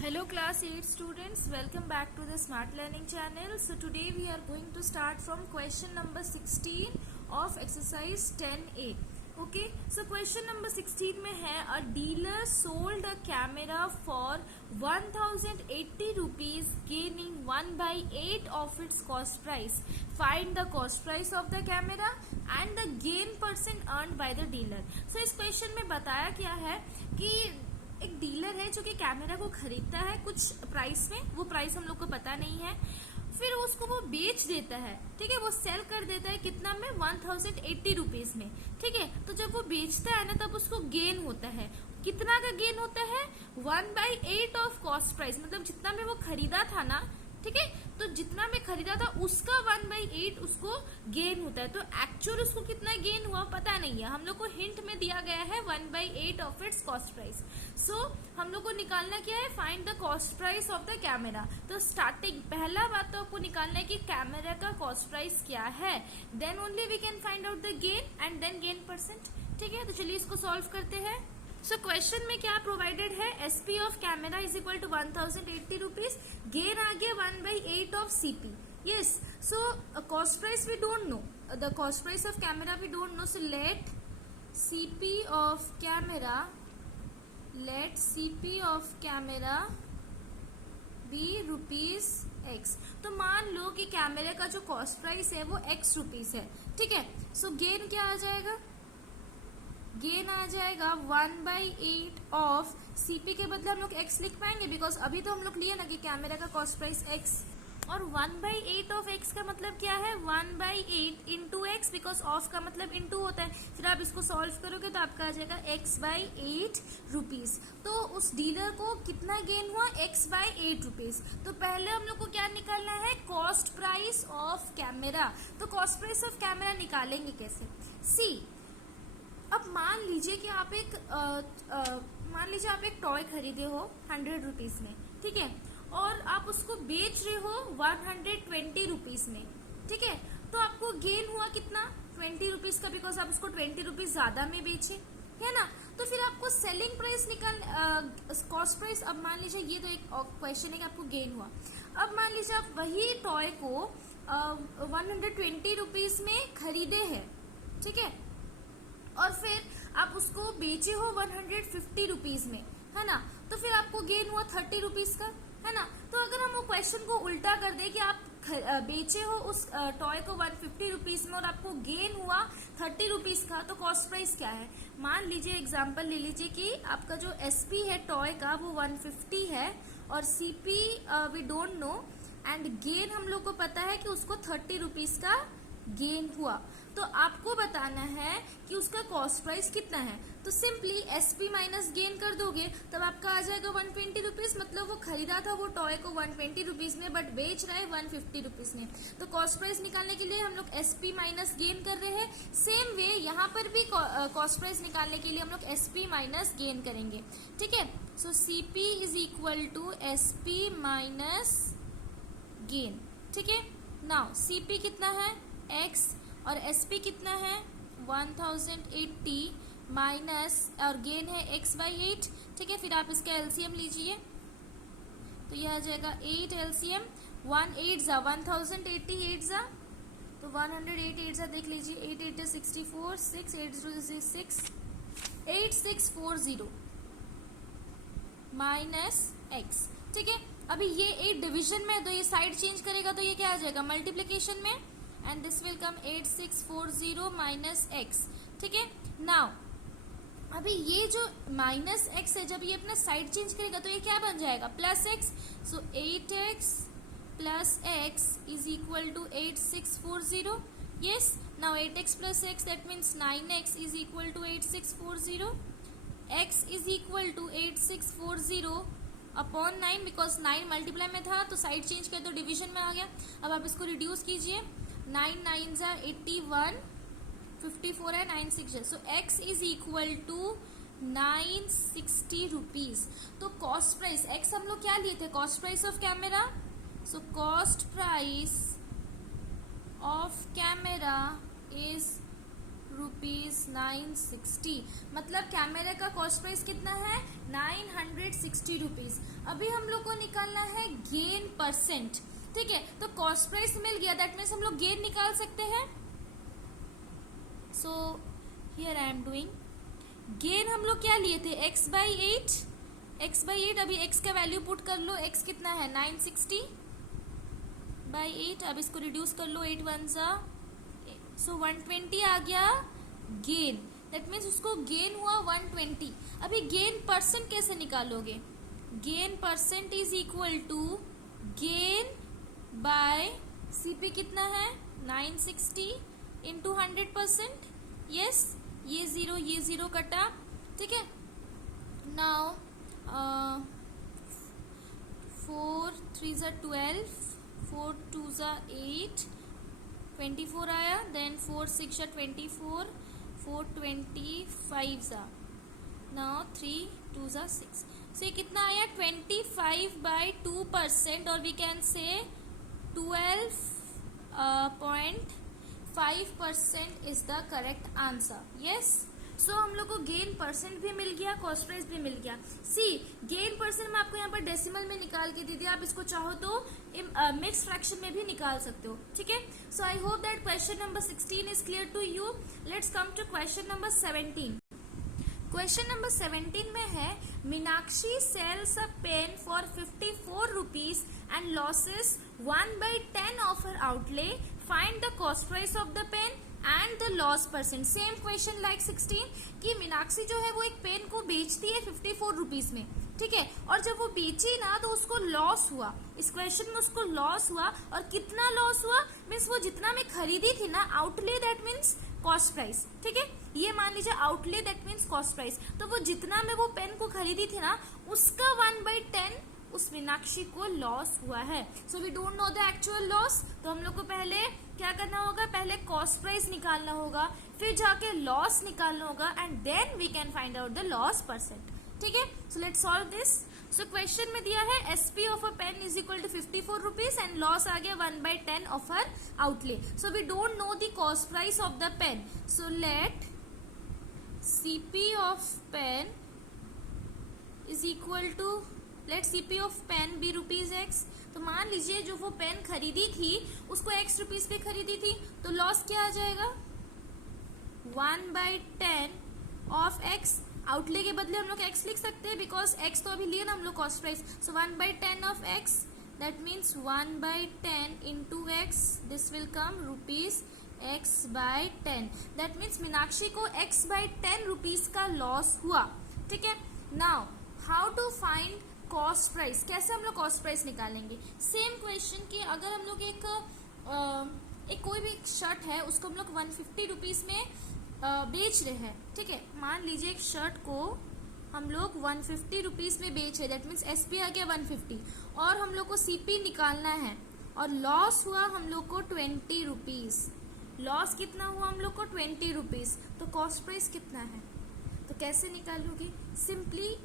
Hello class 8 students, welcome back to the Smart Learning channel. So today we are going to start from question number 16 of exercise 10A. Okay, so question number 16 में है a dealer sold a camera for 1080 rupees gaining 1/8 of its cost price. Find the cost price of the camera and the gain % earned by the dealer. So इस question में बताया क्या है कि एक dealer है जो कि कैमरा को खरीदता है कुछ प्राइस में, वो प्राइस हम लोग को पता नहीं है, फिर उसको वो बेच देता है। ठीक है, वो सेल कर देता है कितना में, 1080 रुपीज में। ठीक है, तो जब वो बेचता है ना तब उसको गेन होता है। कितना का गेन होता है? 1/8 ऑफ कॉस्ट प्राइस, मतलब जितना में वो खरीदा था ना, ठीक है, तो जितना में खरीदा था उसका 1/8 उसको गेन होता है। तो एक्चुअल उसको कितना गेन हुआ पता नहीं है, हम लोग को हिंट में दिया गया है 1/8 ऑफ इट्स कॉस्ट प्राइस। सो हम लोग को निकालना क्या है? Find the cost price of the camera. तो स्टार्टिंग पहला बात तो आपको निकालना है कि कैमरा का कॉस्ट प्राइस क्या है, then only we can find out the gain and then gain %। ठीक है, तो चलिए इसको सॉल्व करते हैं। सो क्वेश्चन में क्या प्रोवाइडेड है? SP of camera is equal to 1080 rupees, gain आ गया 1/8 of CP. Yes, so cost price we don't know, the cost price of camera we don't know, so let CP of camera be ₹X। तो मान लो कि कैमरे का जो cost price है वो ₹X है। ठीक है, सो गेन क्या आ जाएगा? गेन आ जाएगा 1/8 ऑफ सीपी के बदले हम लोग x लिख पाएंगे, बिकॉज अभी तो हम लोग लिए ना कि कैमरा का कॉस्ट प्राइस x, और 1/8 ऑफ x का मतलब क्या है? 1/8 इंटू एक्स, बिकॉज ऑफ का मतलब इंटू होता है। फिर आप इसको सॉल्व करोगे तो आपका आ जाएगा x/8 रुपीज। तो उस डीलर को कितना गेन हुआ? x/8 rupees. तो पहले हम लोग को क्या निकालना है? Cost price of camera. तो कॉस्ट प्राइस ऑफ कैमरा निकालेंगे कैसे? सी, अब मान लीजिए कि आप एक टॉय खरीदे हो 100 रुपीज में, ठीक है, और आप उसको बेच रहे हो 120 रुपीज में। ठीक है, तो आपको गेन हुआ कितना? 20 रुपीज का, बिकॉज आप उसको 20 रुपीज ज्यादा में बेचे, है ना। तो फिर आपको सेलिंग प्राइस कॉस्ट प्राइस, अब मान लीजिए ये तो एक क्वेश्चन है कि आपको गेन हुआ। अब मान लीजिए आप वही टॉय को 120 रुपीज में खरीदे हैं, ठीक है, और फिर आप उसको बेचे हो 150 रुपीज में, है ना, तो फिर आपको गेन हुआ 30 रुपीज का, है ना। तो अगर हम वो क्वेश्चन को उल्टा कर दे कि आप बेचे हो उस टॉय को 150 रुपीज में और आपको गेन हुआ 30 रुपीज का, तो कॉस्ट प्राइस क्या है? मान लीजिए एग्जांपल ले लीजिए कि आपका जो एसपी है टॉय का वो 150 है और CP we don't know, and gain हम लोग को पता है कि उसको 30 रुपीज का गेन हुआ। तो आपको बताना है कि उसका कॉस्ट प्राइस कितना है। तो सिंपली एसपी माइनस गेन कर दोगे, तब आपका आ जाएगा 120 रुपीज। मतलब वो खरीदा था वो टॉय को 120 रुपीज में, बट बेच रहा है 150 रुपीज में। तो कॉस्ट प्राइस निकालने के लिए हम लोग एसपी माइनस गेन कर रहे हैं। सेम वे यहाँ पर भी कॉस्ट प्राइस निकालने के लिए हम लोग एसपी माइनस गेन करेंगे। ठीक है, so CP is equal to SP minus gain. ठीक है, नाउ सीपी कितना है? x, और एसपी कितना है? 1080 माइनस, और गेन है x/8। ठीक है, फिर आप इसका एलसीएम लीजिए तो यह आ जाएगा 8 एलसीएम, 1 8 जा 1080 8 जा, तो 108 8 जा देख लीजिए, 8 8 64, 6 8 0 6 8640 माइनस x। ठीक है, अभी ये 8 डिवीजन में, तो ये साइड चेंज करेगा तो ये क्या आ जाएगा? मल्टीप्लीकेशन में, and this will come 8640 minus x। ठीक है, नाउ अभी ये जो माइनस x है, जब ये अपना साइड चेंज करेगा तो ये क्या बन जाएगा? Plus x। So 8x plus x is equal to 8640। Yes, now 8x plus x that means 9x is equal to 8640। x is equal to 8640 upon 9, because 9 multiply में था तो साइड चेंज कर तो डिवीजन में आ गया। अब आप इसको रिड्यूस कीजिए, 9 9 जा 81, 54 है, 9 6 है, so x is equal to 960 rupees. तो कॉस्ट प्राइस x हम लोग क्या लिए थे? Cost price of camera. So cost price of camera is ₹960, मतलब कैमरे का कॉस्ट प्राइस कितना है 960 रुपीज। अभी हम लोग को निकालना है गेन परसेंट, ठीक है। तो कॉस्ट प्राइस मिल गया, दैट मीन्स हम लोग गेन निकाल सकते हैं। So here I am doing gain. हम लोग क्या लिए थे x/8, अभी x का वैल्यू पुट कर लो, x कितना है 960/8। अब इसको रिड्यूस कर लो, 8 1 जा, सो 120 आ गया गेन। दैट मीन्स उसको गेन हुआ 120। अभी गेन परसेंट कैसे निकालोगे? Gain percent is equal to gain by CP कितना है 960 इंटू 100%। यस, ये जीरो कटा, ठीक है। नाउ 4 3 जा 12, 4 2 जा 8, 24 आया, देन 4 6 जा 24, 4 25 जा, नाउ 3 2 जा 6। सो ये कितना आया 25/2%, और we can say 12.5% is the correct answer. Yes, so हम लोग को गेन परसेंट भी मिल गया, कॉस्ट प्राइस भी मिल गया। सी गेन परसेंट मैं आपको यहाँ पर डेसिमल में निकाल के दे दिया, आप इसको चाहो तो मिक्स फ्रैक्शन में भी निकाल सकते हो, ठीक है। So I hope that question number 16 is clear to you. Let's come to question number 17। Question number 17 में है Meenakshi sells a pen for 54 rupees and losses 1/10 of her outlay, find the cost price of the pen and the loss percent. Same question like 16 कि मीनाक्षी जो है वो एक pen को बेचती है 54 रुपीज में, ठीक है, और जब वो बेची ना तो उसको लॉस हुआ। इस क्वेश्चन में उसको लॉस हुआ, और कितना लॉस हुआ मीन्स वो जितना में खरीदी थी ना, outlay that means cost price, ठीक है। ये मान लीजिए outlay that means cost price, तो वो जितना में वो पेन को खरीदी थी ना उसका 1/10 उस मीनाक्षी को लॉस हुआ है। So we don't know the actual loss, तो हम लोग को पहले क्या करना होगा, पहले कॉस्ट प्राइस निकालना होगा, फिर जाके लॉस निकालना होगा, and then we can find out the loss percent, ठीक है। So let's solve this. So question में दिया है SP of a pen is equal to 54 rupees and loss आ गया 1/10 of her outlay. So we don't know the cost price of the pen, so let CP of pen is equal to, let CP of pen be ₹x। तो मान लीजिए जो वो pen खरीदी थी उसको x रुपीज पे खरीदी थी, तो लॉस क्या आ जाएगा 1/10 ऑफ x। आउटले के बदले हम लोग x लिख सकते हैं, बिकॉज x तो अभी लिए ना हम लोग cost price. So 1/10 of x, that means 1/10 into x, this will come ₹x/10। That means Meenakshi को x/10 रुपीज का लॉस हुआ, ठीक है। Now how to find cost price, कैसे हम लोग कॉस्ट प्राइस निकालेंगे? सेम क्वेश्चन की अगर हम लोग एक कोई भी शर्ट है उसको हम लोग 150 रुपीज में बेच रहे हैं, ठीक है। मान लीजिए एक शर्ट को हम लोग 150 रुपीज में बेच रहे, दैट मीन्स एसपी आ गया 150, और हम लोग को सीपी निकालना है, और लॉस हुआ हम लोग को 20 रुपीज। लॉस कितना हुआ हम लोग को 20 रुपीज, तो कॉस्ट प्राइस कितना है? तो कैसे निकालोगे? सिंपली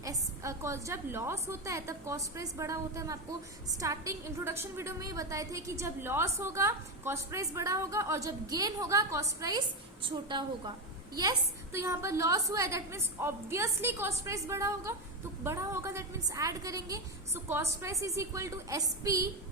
जब लॉस होता है तब कॉस्ट प्राइस बड़ा होता है। मैं आपको स्टार्टिंग इंट्रोडक्शन वीडियो में ही बताए थे कि जब लॉस होगा कॉस्ट प्राइस बड़ा होगा, और जब गेन होगा कॉस्ट प्राइस छोटा होगा। यस, तो यहाँ पर लॉस हुआ है, that means obviously cost price बड़ा होगा, तो बड़ा होगा दैट मीन्स ऐड करेंगे। So cost price is equal to SP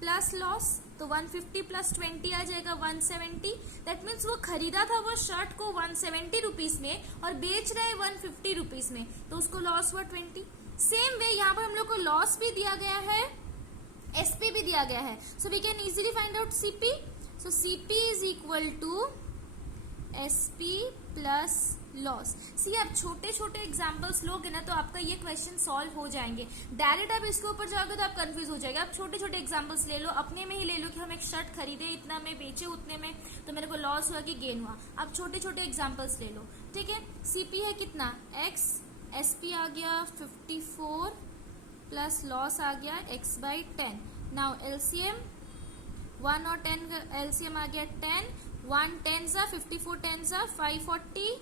plus loss, तो 150 प्लस 20 आ जाएगा 170। दैट मीन्स वो खरीदा था वो शर्ट को 170 रुपीज में और बेच रहे 150 रुपीज में, तो उसको लॉस हुआ 20। सेम वे यहाँ पर हम लोग को लॉस भी दिया गया है, एसपी भी दिया गया है, so we can easily find out CP. So CP is equal to SP plus loss. See आप छोटे छोटे एग्जाम्पल्स लोगे ना तो आपका ये क्वेश्चन सॉल्व हो जाएंगे। डायरेक्ट आप इसके ऊपर जाओगे तो आप कंफ्यूज हो जाएगा। आप छोटे छोटे एग्जाम्पल्स ले लो, अपने में ही ले लो कि हम एक शर्ट खरीदे इतना में, बेचे उतने में, तो मेरे को लॉस हुआ कि गेन हुआ। आप छोटे छोटे एग्जाम्पल्स ले लो, ठीक है। सीपी है कितना x, एसपी आ गया 54 प्लस लॉस आ गया x/10। नाउ एलसीएम 1 और 10 का एलसीएम आ गया 10, 1 10 सा 54 10 सा 540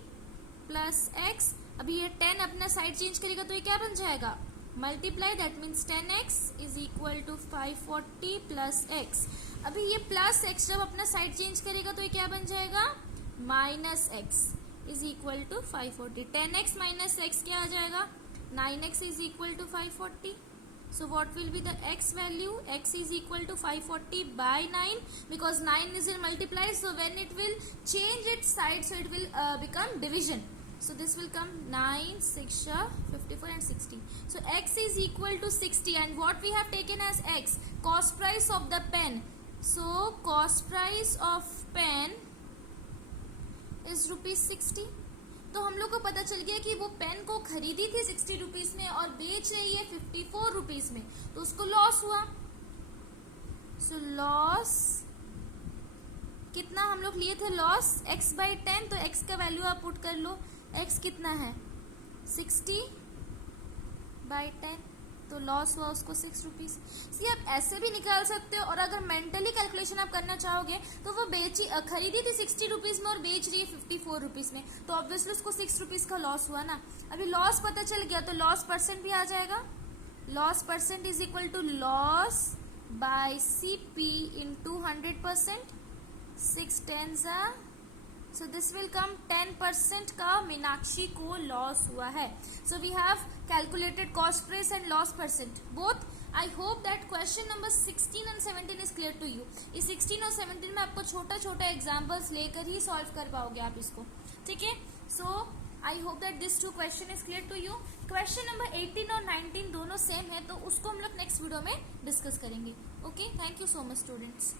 प्लस x। अभी ये 10 अपना साइड चेंज करेगा तो ये क्या बन जाएगा, multiply, that means 10x is equal to 540 plus x। अभी ये प्लस x जब अपना साइड चेंज करेगा तो ये क्या बन जाएगा, minus x is equal to 540. 10x minus x क्या आ जाएगा? 9x is equal to 540. So what will be the x value? X is equal to 540 by 9 because 9 is in multiply. So when it will change its side, so it will become division. So this will come 9, 6, 54 and 60. So x is equal to 60 and what we have taken as x? Cost price of the pen. So cost price of pen is ₹60. तो हम लोग को पता चल गया कि वो pen को खरीदी थी 60 रुपीज में और बेच रही है 54 रुपीज में, तो उसको लॉस हुआ. सो लॉस कितना हम लोग लिए थे? Loss x by 10. तो x का वैल्यू आप पुट कर लो. x कितना है? 60 बाई 10. तो लॉस हुआ उसको 6 रुपीज. सी आप ऐसे भी निकाल सकते हो और अगर मेंटली कैलकुलेशन आप करना चाहोगे तो वो खरीदी थी 60 रुपीज में और बेच रही है 54 रुपीज में, तो ऑब्वियसली उसको 6 रुपीज का लॉस हुआ ना. अभी लॉस पता चल गया तो लॉस परसेंट भी आ जाएगा. Loss percent is equal to loss by CP into 100%. 6 10s. So this will come 10% का मीनाक्षी को लॉस हुआ है. So we have calculated cost price and loss percent both. I hope that question number 16 and 17 is clear to you. इस 16 और 17 में आपको छोटा छोटा एग्जाम्पल्स लेकर ही सॉल्व कर पाओगे आप इसको. ठीक है. So I hope that this two question is clear to you. Question number 18 और 19 दोनों सेम है तो उसको हम लोग नेक्स्ट वीडियो में डिस्कस करेंगे. Okay, thank you so much students.